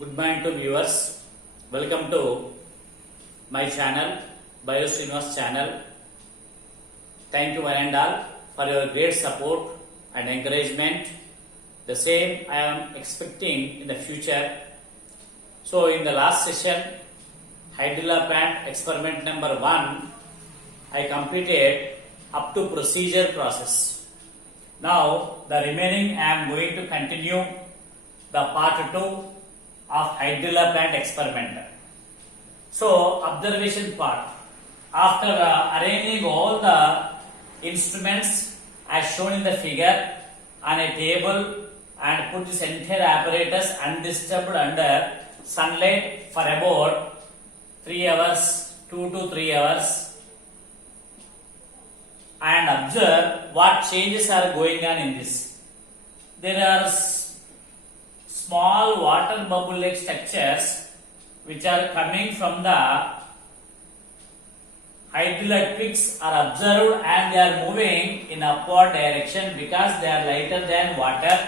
Good morning to viewers. Welcome to my channel, Srinivas channel. Thank you one and all for your great support and encouragement. The same I am expecting in the future. So in the last session, Hydrilla plant experiment number 1, I completed up to procedure process. Now the remaining I am going to continue the part 2 of Hydrilla plant experiment. So observation part. After arranging all the instruments as shown in the figure on a table and put this entire apparatus undisturbed under sunlight for about 3 hours, 2 to 3 hours, and observe what changes are going on in this. There are small water bubble like structures which are coming from the hydrilla twigs are observed and they are moving in upward direction because they are lighter than water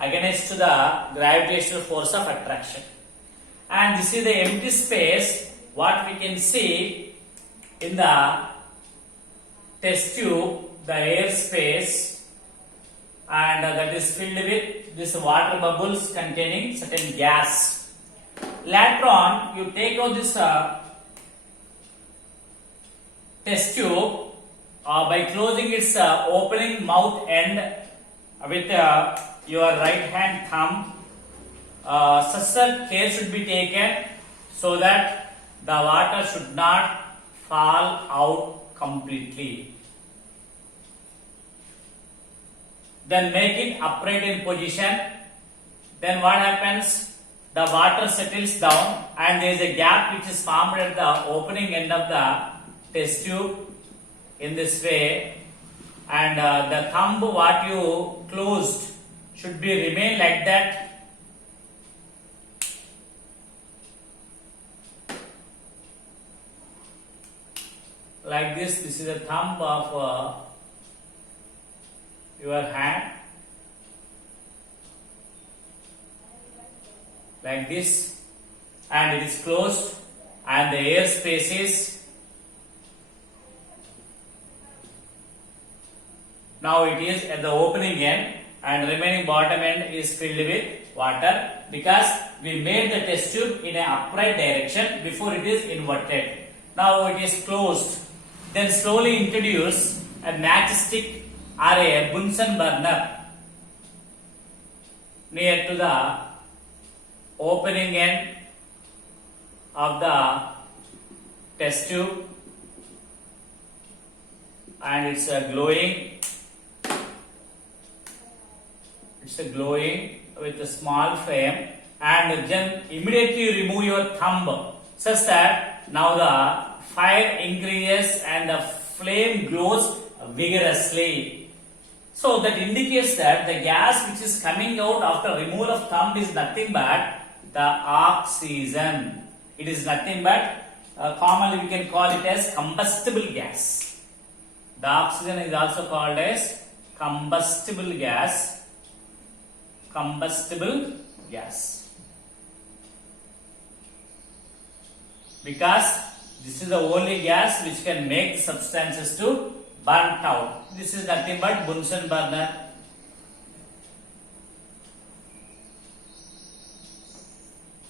against the gravitational force of attraction. And this is the empty space what we can see in the test tube, the air space, and that is filled with these water bubbles containing certain gas. Later on, you take out this test tube by closing its opening mouth end with your right hand thumb. Such that care should be taken so that the water should not fall out completely. Then make it upright in position. Then what happens? The water settles down and there is a gap which is formed at the opening end of the test tube in this way, and the thumb what you closed should be remain like that. Like this is the thumb of your hand, like this, and it is closed and the air space is now it is at the opening end and remaining bottom end is filled with water because we made the test tube in an upright direction before it is inverted. Now it is closed. Then slowly introduce a matchstick or a Bunsen burner near to the opening end of the test tube, and it's glowing. It's glowing with a small flame, and then immediately remove your thumb such that now the fire increases and the flame glows vigorously. So that indicates that the gas which is coming out after removal of thumb is nothing but the oxygen. It is nothing but commonly we can call it as combustible gas. The oxygen is also called as combustible gas. Combustible gas. Because this is the only gas which can make substances to burnt out. This is nothing but Bunsen burner.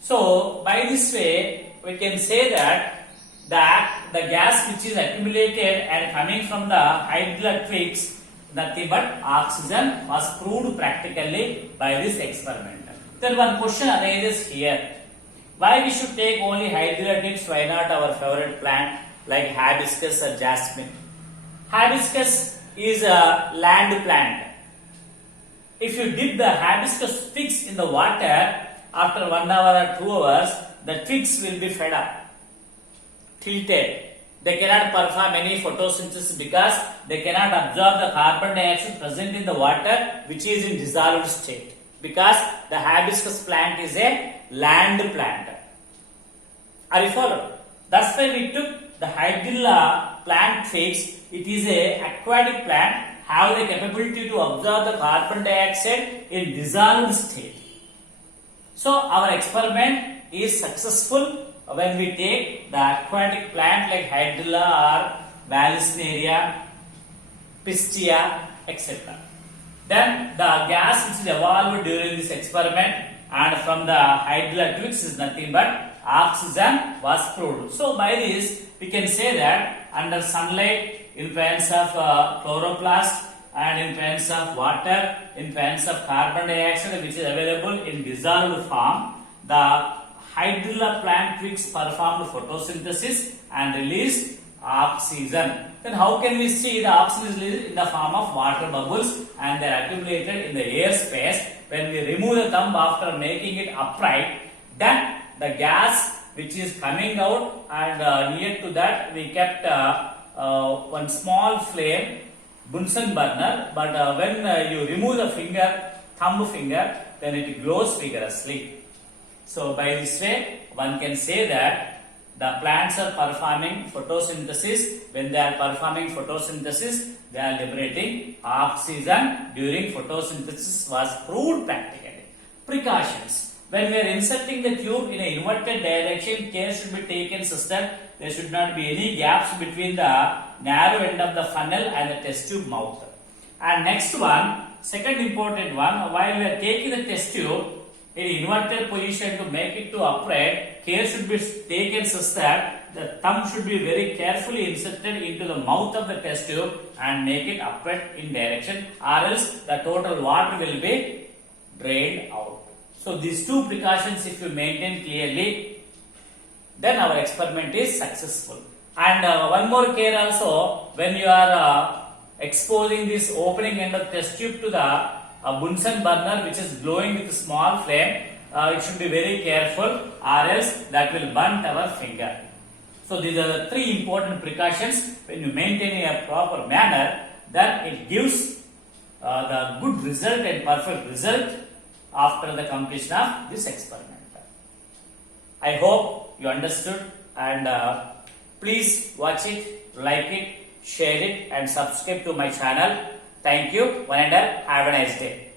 So by this way we can say that the gas which is accumulated and coming from the hydrilla twigs nothing but oxygen was proved practically by this experiment. Then one question arises here. Why we should take only hydrilla twigs? Why not our favorite plant like hibiscus or jasmine? Hibiscus is a land plant. If you dip the hibiscus twigs in the water, after 1 hour or 2 hours, the twigs will be fed up, tilted. They cannot perform any photosynthesis because they cannot absorb the carbon dioxide present in the water which is in dissolved state, because the hibiscus plant is a land plant. Are you followed? That's why we took the hydrilla plant twigs. It is a aquatic plant, have the capability to absorb the carbon dioxide in dissolved state. So our experiment is successful when we take the aquatic plant like Hydrilla or Vallisneria, Pistia, etc. Then the gas which is evolved during this experiment and from the Hydrilla twigs is nothing but oxygen was proved. So by this we can say that under sunlight, in presence of chloroplast and in presence of water, in presence of carbon dioxide which is available in dissolved form, the Hydrilla plant twigs performed photosynthesis and released oxygen. Then how can we see the oxygen is released in the form of water bubbles and they are accumulated in the air space. When we remove the thumb after making it upright, then the gas which is coming out and near to that we kept one small flame Bunsen burner, but when you remove the thumb finger, then it glows vigorously. So by this way, one can say that the plants are performing photosynthesis. When they are performing photosynthesis, they are liberating oxygen during photosynthesis was proved practically. Precautions. When we are inserting the tube in an inverted direction, care should be taken such that there should not be any gaps between the narrow end of the funnel and the test tube mouth. And next one, second important one, while we are taking the test tube in inverted position to make it to upright, care should be taken such that the thumb should be very carefully inserted into the mouth of the test tube and make it upright in direction, or else the total water will be drained out. So these two precautions if you maintain clearly, then our experiment is successful. And one more care also, when you are exposing this opening end of test tube to the Bunsen burner which is glowing with a small flame, it should be very careful or else that will burn our finger. So these are the three important precautions. When you maintain in a proper manner, then it gives the good result and perfect result after the completion of this experiment. I hope you understood, and please watch it, like it, share it and subscribe to my channel. Thank you. One and all, have a nice day.